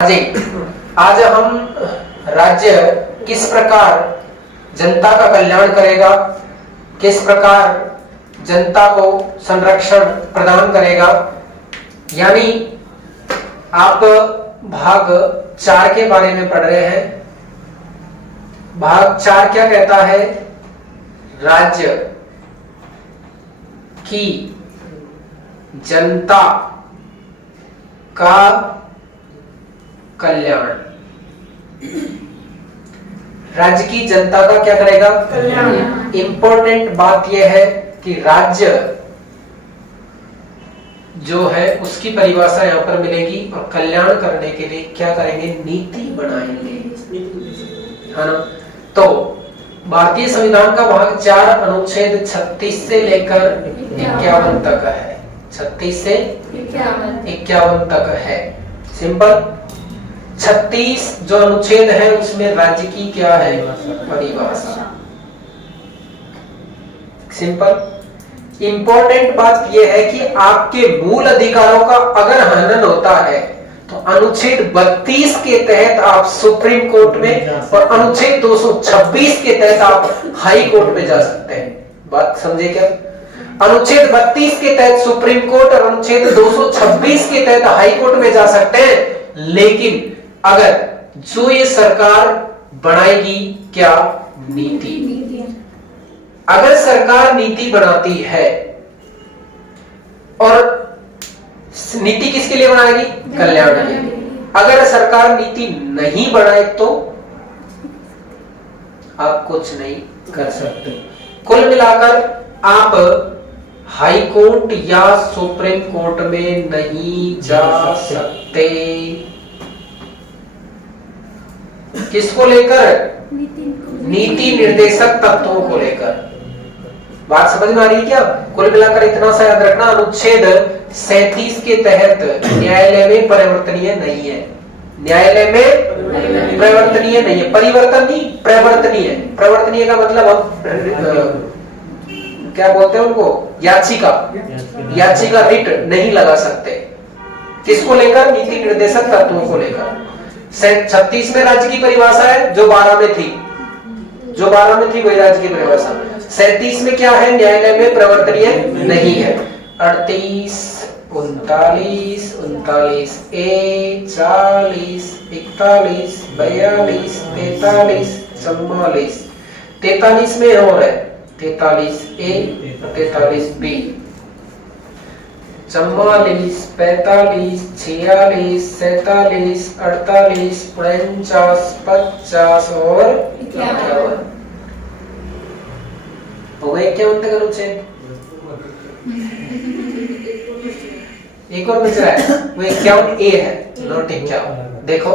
जी, आज हम राज्य किस प्रकार जनता का कल्याण करेगा, किस प्रकार जनता को संरक्षण प्रदान करेगा, यानी आप भाग 4 के बारे में पढ़ रहे हैं। भाग 4 क्या कहता है? राज्य की जनता का कल्याण। राज्य की जनता का क्या करेगा? कल्याण। इंपॉर्टेंट बात यह है कि राज्य जो है उसकी परिभाषा यहाँ पर मिलेगी और कल्याण करने के लिए क्या करेंगे? नीति बनाएंगे, है ना। तो भारतीय संविधान का भाग 4 अनुच्छेद 36 से लेकर 51 तक है। 36 से 51 तक है। सिंपल। 36 जो अनुच्छेद है उसमें राज्य की क्या है? परिभाषा। सिंपल। इंपॉर्टेंट बात यह है कि आपके मूल अधिकारों का अगर हनन होता है तो अनुच्छेद 32 के तहत आप सुप्रीम कोर्ट में और अनुच्छेद 226 के तहत आप हाई कोर्ट में जा सकते हैं। बात समझे क्या? अनुच्छेद 32 के तहत सुप्रीम कोर्ट और अनुच्छेद 226 के तहत हाई कोर्ट में जा सकते हैं, लेकिन अगर जो ये सरकार बनाएगी क्या? नीति। अगर सरकार नीति बनाती है और नीति किसके लिए बनाएगी? कल्याण के लिए। अगर सरकार नीति नहीं बनाए तो आप कुछ नहीं कर सकते। कुल मिलाकर आप हाई कोर्ट या सुप्रीम कोर्ट में नहीं जा सकते। किसको लेकर? नीति निर्देशक तत्वों को लेकर। बात समझ में आ रही है क्या? कुल मिलाकर इतना सा याद रखना, अनुच्छेद 37 के तहत न्यायालय में परिवर्तनीय नहीं है। न्यायालय में परिवर्तनीय नहीं है। परिवर्तन नहीं, प्रवर्तनीय। प्रवर्तनीय का मतलब हम क्या बोलते हैं उनको? याचिका। याचिका रिट नहीं लगा सकते। किसको लेकर? नीति निर्देशक तत्वों को लेकर। 36 में राज्य की परिभाषा है जो 12 में थी, जो 12 में थी वही राज्य की परिभाषा। 37 में क्या है? न्यायालय में प्रवर्तनीय नहीं है। 38, 39, 39 ए, 40, 41, 42, 43, 44। 43 में और है 43 ए, 43 बी, 44, 45, 46, 47, 48, 49, 50 और 51। हो गए 51 तक अनुच्छेद। एक और बच रहा है, वो 51 ए है, नॉट 51। देखो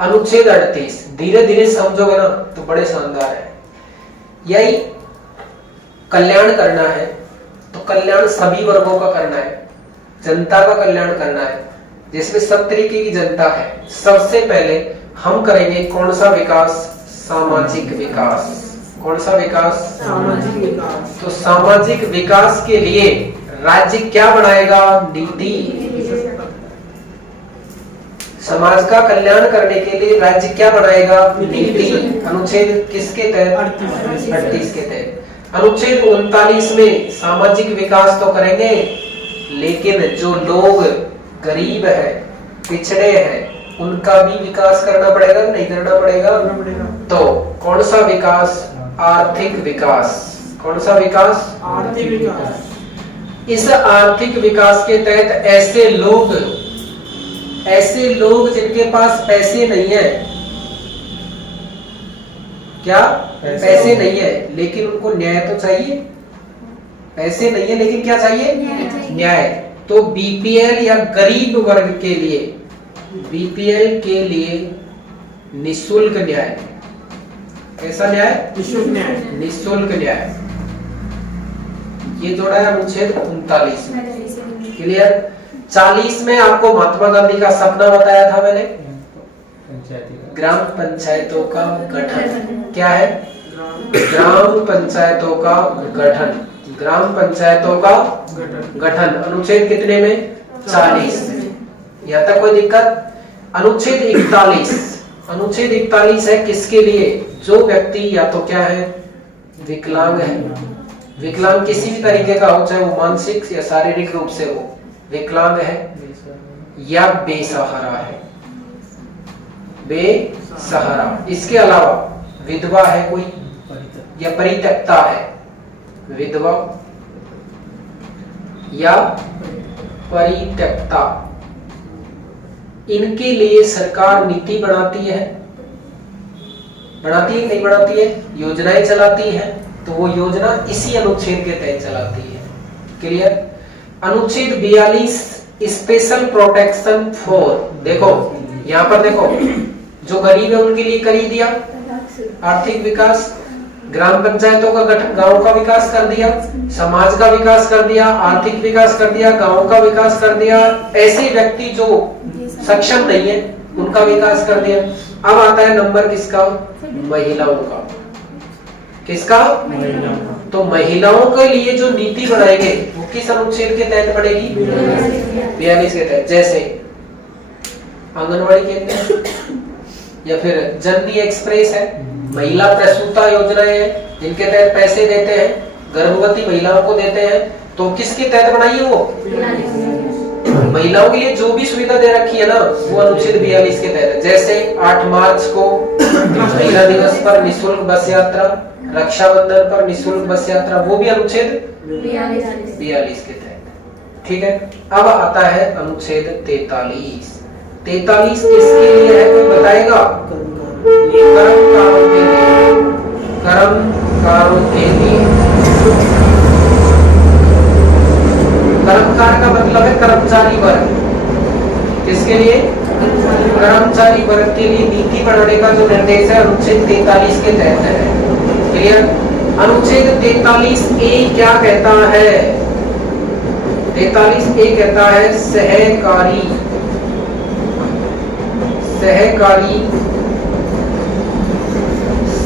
अनुच्छेद 38, धीरे धीरे समझोगे ना तो बड़े शानदार है। यही कल्याण करना है तो कल्याण सभी वर्गों का करना है, जनता का कल्याण करना है, जिसमें सब तरीके की जनता है। सबसे पहले हम करेंगे कौन सा विकास? सामाजिक विकास। कौन सा विकास? सामाजिक विकास। तो सामाजिक विकास के लिए राज्य क्या बनाएगा? नीति। समाज का कल्याण करने के लिए राज्य क्या बनाएगा? नीति। अनुच्छेद किसके तहत? 38 के तहत। अनुच्छेद 39 में सामाजिक विकास तो करेंगे, लेकिन जो लोग गरीब है, पिछड़े हैं, उनका भी विकास करना पड़ेगा, नहीं करना पड़ेगा? तो कौन सा विकास? आर्थिक विकास। कौन सा विकास? आर्थिक विकास। इस आर्थिक विकास के तहत ऐसे लोग जिनके पास पैसे नहीं है, क्या? पैसे नहीं है लेकिन उनको न्याय तो चाहिए। पैसे नहीं है लेकिन क्या चाहिए? न्याय। तो बीपीएल या गरीब वर्ग के लिए, बीपीएल के लिए निःशुल्क न्याय। कैसा न्याय? निःशुल्क न्याय। निःशुल्क न्याय। ये जोड़ा है अनुच्छेद 39 में। क्लियर? 40 में आपको महात्मा गांधी का सपना बताया था मैंने, ग्राम पंचायतों का गठन। क्या है? ग्राम पंचायतों का गठन। ग्राम पंचायतों का गठन अनुच्छेद कितने में? 40 में। यहां तक कोई दिक्कत? अनुच्छेद 41, अनुच्छेद 41 है किसके लिए? जो व्यक्ति या तो क्या है, विकलांग है, विकलांग किसी भी तरीके का हो, चाहे वो मानसिक या शारीरिक रूप से हो, विकलांग है या बेसहारा है, बेसहारा। इसके अलावा विधवा है कोई या परित्यक्ता है, विधवा या परित्यक्ता, इनके लिए सरकार नीति बनाती है, बनाती है नहीं बनाती है, योजनाएं चलाती है, तो वो योजना इसी अनुच्छेद के तहत चलाती है। क्लियर? अनुच्छेद 42 स्पेशल प्रोटेक्शन फॉर, देखो यहाँ पर देखो, जो गरीब है उनके लिए कर ही दिया, आर्थिक विकास, ग्राम पंचायतों का गठन, गांव का विकास कर दिया, समाज का विकास कर दिया, आर्थिक विकास कर दिया, गांव का विकास कर दिया, ऐसे व्यक्ति जो सक्षम नहीं है उनका विकास कर दिया। अब आता है नंबर किसका? महिलाओं का। किसका? महिलाओं। तो महिलाओं के लिए जो नीति बनाएंगे वो किस अनुच्छेद के तहत पड़ेगी? 42 के तहत। जैसे आंगनवाड़ी केंद्र या फिर जननी एक्सप्रेस है, महिला प्रसूता योजनाएं हैं जिनके तहत पैसे देते हैं, गर्भवती महिलाओं को देते हैं, तो किसके तहत बनाई है वो? महिलाओं के लिए जो भी सुविधा दे रखी है ना, वो अनुच्छेद 42 के तहत है। जैसे 8 मार्च को महिला दिवस पर निःशुल्क बस यात्रा, रक्षाबंधन पर निःशुल्क बस यात्रा, वो भी अनुच्छेद 42 के तहत। ठीक है। अब आता है अनुच्छेद 43। 43 किसके लिए है, कोई बताएगा? कर्मकारों के लिए, कर्मकारों के लिए। कर्मकार का मतलब है कर्मचारी वर्ग। किसके लिए? कर्मचारी वर्ग के लिए नीति बनाने का जो निर्देश है अनुच्छेद 43 के तहत है। क्लियर? अनुच्छेद 43A क्या कहता है? 43A कहता है सहकारी, सहकारी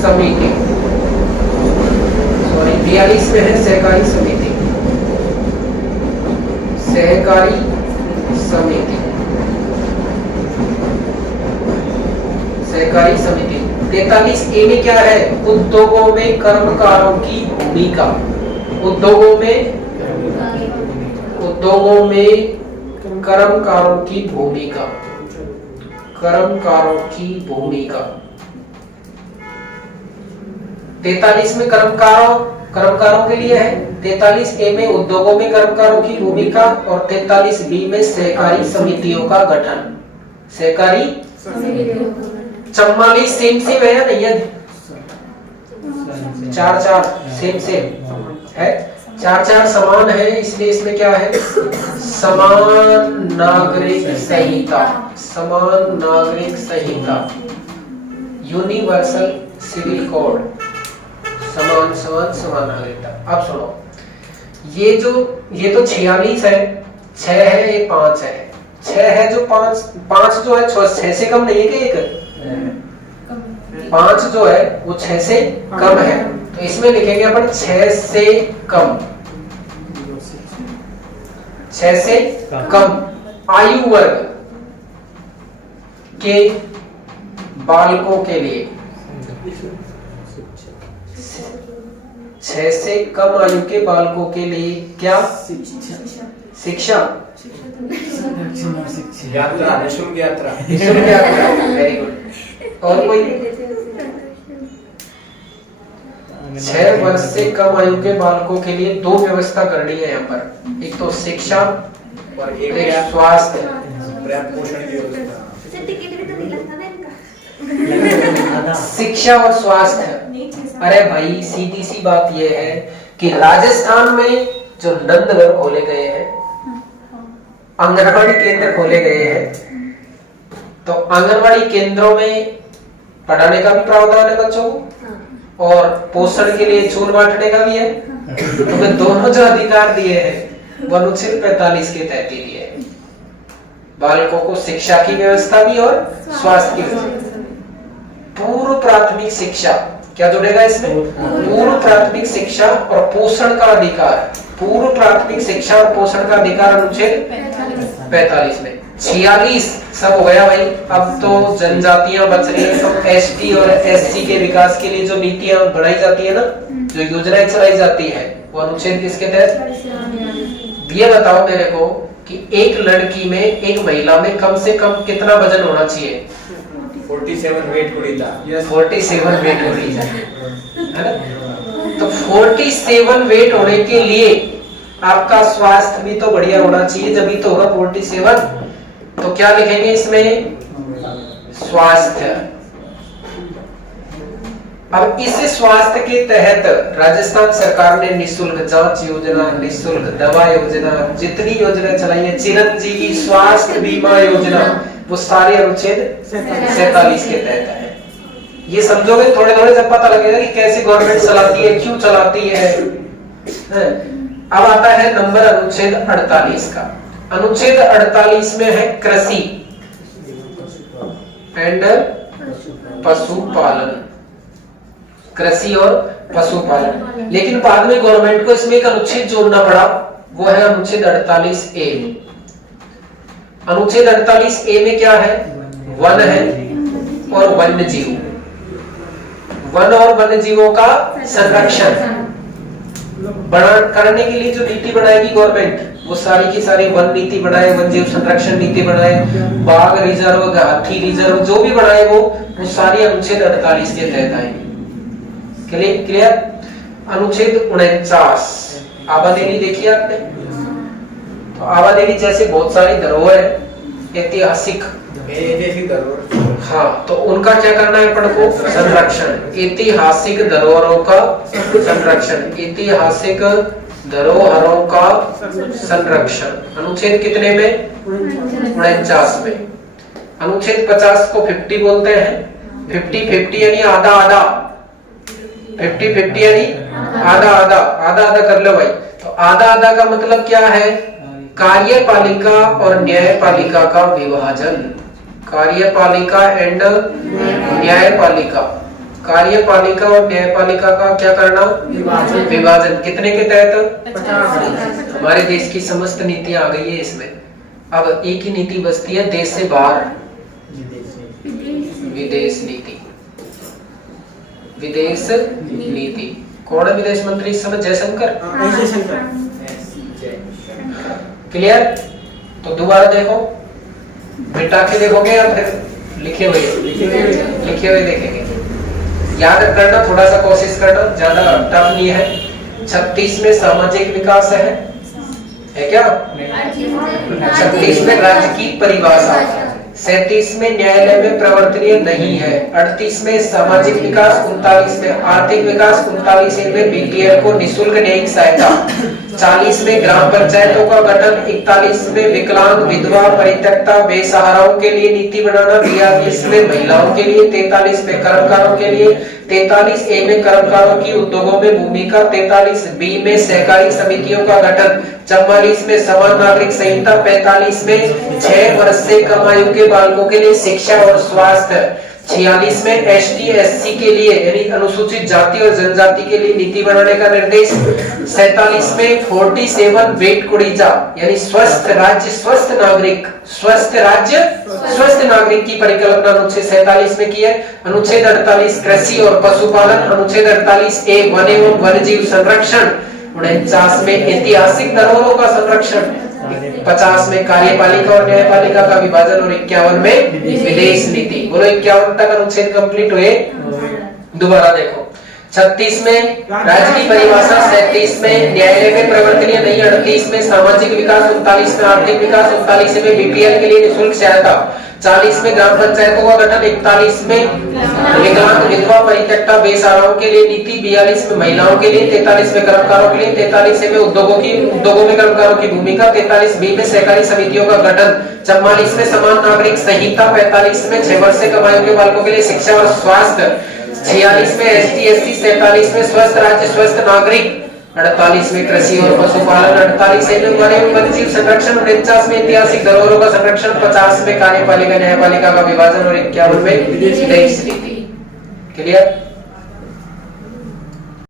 समिति, सॉरी 42 में है सहकारी समिति, सहकारी समिति, सहकारी समिति। 43A में क्या है? उद्योगों में कर्मकारों की भूमिका, उद्योगों में, उद्योगों में कर्मकारों की भूमिका, कर्मकारों की भूमिका। 43 में कर्मकारों के लिए है, 43A में उद्योगों में कर्मकारों की भूमिका और 43B में सहकारी समितियों का गठन। सहकारी 44 सेम है या नहीं है? 4 सेम है, 4 समान है, इसलिए इसमें क्या है? समान नागरिक संहिता, समान नागरिक संहिता, यूनिवर्सल सिविल कोड, समान समान नागरिकता। अब सुनो, ये तो 46 है, 6 है, ये 5 है, 6 है जो 5 जो है 6 से कम नहीं है कि एक 5 जो है वो 6 से कम है, तो इसमें लिखेंगे अपन 6 से कम, 6 से कम आयु वर्ग के बालकों के लिए, 6 से कम आयु के बालकों के लिए क्या? शिक्षा, यात्रा, निःशुल्क यात्रा, निःशुल्क यात्रा। Very good. और कोई? 6 वर्ष से कम आयु के बालकों के लिए 2 व्यवस्था करनी है यहाँ पर, एक तो शिक्षा और एक स्वास्थ्य, पर्याप्त पोषण की व्यवस्था। शिक्षा और स्वास्थ्य। अरे भाई सीधी सी बात यह है कि राजस्थान में जो नंदघर खोले गए हैं, आंगनवाड़ी केंद्र खोले गए हैं, तो आंगनवाड़ी केंद्रों में पढ़ाने का भी प्रावधान है बच्चों को और पोषण के लिए चून बांटने का भी है, तो वे दोनों जो अधिकार दिए हैं वो अनुच्छेद 45 के तहत ही दिए हैं। बालकों को शिक्षा की व्यवस्था भी और स्वास्थ्य की व्यवस्था। पूर्व प्राथमिक शिक्षा क्या जुड़ेगा इसमें? पूर्व प्राथमिक शिक्षा और पोषण का अधिकार, पूर्व प्राथमिक शिक्षा और पोषण का अधिकार अनुच्छेद 45 में। 46 सब हो गया भाई। अब तो जनजातियां बच रही हैं, तो एसटी और एससी के विकास के लिए जो नीतियां बनाई जाती है ना, जो योजनाएं चलाई जाती है, वो अनुच्छेद किसके तहत? ये बताओ मेरे को कि एक लड़की में, एक महिला में कम से कम कितना वजन होना चाहिए? 47 वेट कुड़ीता। 47 वेट होनी चाहिए, है ना? तो 47 वेट होने के लिए आपका स्वास्थ्य भी तो बढ़िया होना चाहिए, जब भी तो होगा 47। तो क्या लिखेंगे इसमें? स्वास्थ्य। अब इस स्वास्थ्य के तहत राजस्थान सरकार ने निःशुल्क जांच योजना, निःशुल्क दवा योजना, जितनी योजना चलाई है, चिरंजीवी स्वास्थ्य बीमा योजना, वो सारे अनुच्छेद 47 के तहत है। ये समझोगे थोड़े थोड़े जब पता लगेगा कि कैसे गवर्नमेंट चलाती है, क्यों चलाती है। अब आता है नंबर अनुच्छेद 48 का। अनुच्छेद 48 में है कृषि एंड पशुपालन, कृषि और पशुपालन। लेकिन बाद में गवर्नमेंट को इसमें एक अनुच्छेद जोड़ना पड़ा, वो है अनुच्छेद 48A। अनुच्छेद 48A में क्या है? वन है और वन्य जीव, वन और वन्य जीवों का संरक्षण करने के लिए जो नीति बनाएगी गवर्नमेंट, वो सारी की सारी वन नीति बनाए, वन जीव संरक्षण नीति बनाए, बाघ रिजर्व, हाथी रिजर्व, जो भी बनाए वो सारी अनुच्छेद 48 के तहत आएगी। क्लियर? अनुच्छेद 49 आबादेनी देखिए आपने। तो आबादेनी जैसे बहुत सारी धरोहर है, ऐतिहासिक, हाँ, तो उनका क्या करना है अपन को? संरक्षण। ऐतिहासिक धरोहरों का संरक्षण, ऐतिहासिक धरोहरों का संरक्षण। अनुच्छेद कितने में? 49 में। अनुच्छेद 50 को 50 बोलते हैं। 50-50 यानी आधा आधा, 50-50 यानी आधा आधा, आधा आधा कर लो भाई। तो आधा आधा का मतलब क्या है? कार्यपालिका और न्यायपालिका का विभाजन। कार्यपालिका एंड न्यायपालिका, कार्यपालिका और न्यायपालिका का क्या करना? विभाजन। कितने के तहत? 50। हमारे देश की समस्त नीतियां आ गई है इसमें। अब एक ही नीति बचती है देश से बाहर, विदेश नीति। विदेश नीति कौन है विदेश मंत्री इस समय? जयशंकर। क्लियर? तो दोबारा देखो, मिटा के देखोगे या फिर लिखे हुए? लिखे हुए देखेंगे। याद करना, थोड़ा सा कोशिश करना, ज्यादा टफ नहीं है। 36 में सामाजिक विकास है क्या? 36 में राज्य की परिभाषा, 37 में न्यायालय में प्रवर्तनीय नहीं है, 38 में सामाजिक विकास, 39 में आर्थिक विकास, 39 में बीपीएल को निःशुल्क न्यायिक सहायता, 40 में ग्राम पंचायतों का गठन, 41 में विकलांग, विधवा, परित्यक्ता, बेसहाराओं के लिए नीति बनाना, 42 में महिलाओं के लिए, 43 में कर्मकारों के लिए, 43A में कर्मकारों की उद्योगों में भूमिका, 43B में सहकारी समितियों का गठन, 44 में समान नागरिक संहिता, 45 में 6 वर्ष से कम आयु के बालकों के लिए शिक्षा और स्वास्थ्य, 46 में एसटी एससी के लिए यानी अनुसूचित जाति और जनजाति के लिए नीति बनाने का निर्देश, 47 में 47 वेट कुड़ीजा यानी स्वस्थ राज्य स्वस्थ नागरिक, स्वस्थ राज्य स्वस्थ नागरिक की परिकल्पना अनुच्छेद 47 में की है। अनुच्छेद 48 कृषि और पशुपालन, अनुच्छेद 48A वन एवं वन्यजीव संरक्षण, 49 में ऐतिहासिक धरोहरों का संरक्षण, 50 में कार्यपालिका और न्यायपालिका का विभाजन और 51 में विदेश नीति। बोलो 51 तक अनुच्छेद कंप्लीट हुए। दोबारा देखो, 36 में राज्य की परिभाषा, 37 में न्यायालय में प्रवर्तनीय नहीं, 38 में सामाजिक विकास, 39 में आर्थिक विकास, 39 में बीपीएल के लिए निःशुल्क सहायता, 40 में ग्राम पंचायतों का गठन, 41 में विकलांग, विधवा, परित्यक्ता, बेसहाराओं के लिए नीति, 42 में महिलाओं के लिए, 43 में कर्मकारों के लिए, 43 में उद्योगों में कर्मकारों की भूमिका, 43B में सहकारी समितियों का गठन, 44 में समान नागरिक संहिता, 45 में 6 वर्ष से कम आयु के बालकों के लिए शिक्षा और स्वास्थ्य, 46 में एसटी एससी, 47 में स्वस्थ राज्य स्वस्थ नागरिक, 48 में कृषि और पशुपालन, 48 में वन एवं वन्यजीव संरक्षण, 49 में ऐतिहासिक धरोहरों का संरक्षण, 50 में कार्यपालिका न्यायपालिका का विभाजन और 51 में विदेश नीति। क्लियर?